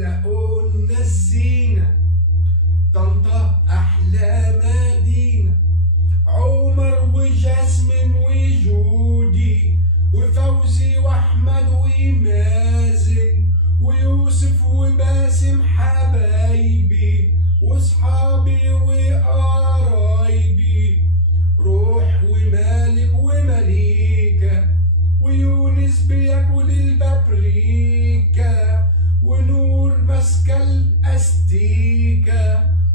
علقوا لنا الزينة، طنطا أحلى مدينة، عمر وجاسمين وجودي وفوزي وأحمد ومازن ويوسف وباسم حبايبي وصحابي وقرايبي، روح ومالك ومليكة ويونس بياكل البابريكا ونور ماسكة الأستيكة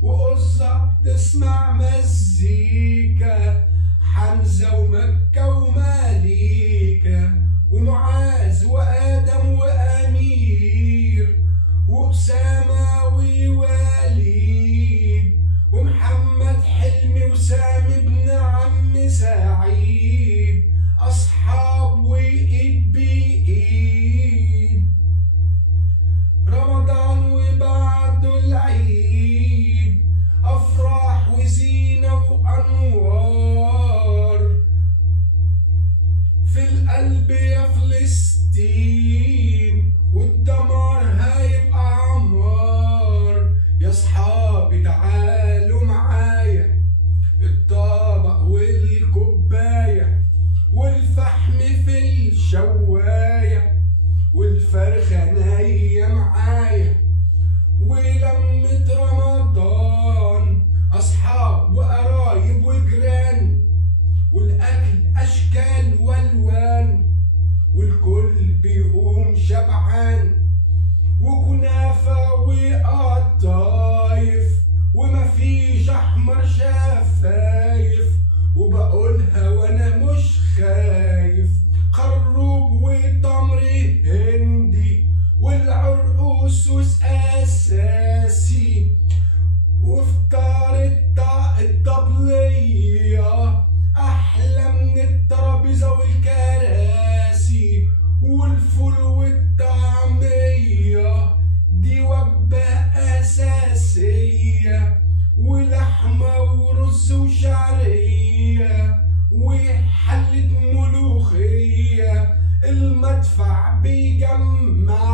وقصة بتسمع مزيكا، حمزة ومكة ومليكة ومعاذ وآدم وأمير وأسامة ووليد ومحمد حلمي وسامي ابن عم سعيد، أصحاب وإيد بإيد، رمضان وبعده العيد، أفراح وزينة وأنوار، في القلب يا فلسطين والدمار هيبقى عمار، يا صحابي تعالوا معايا، الطبق والكوباية والفحم في الشواية والفرخة نية معايا، ولمة رمضان أصحاب وقرايب وجيران، والأكل أشكال والوان والكل بيقوم شبعان، وكنافة وقطايف ومفيش أحمر شفايف، وبقولها وأنا مش خايف، خروب وتمر هندي والعرقوس أساسي، وفطار الطبلية أحلى من الترابيزة والكراسي، والفول والطعمية دي وجبة أساسية، ولحمة ورز وشعرية وحلة ملوخية، المدفع بيجمع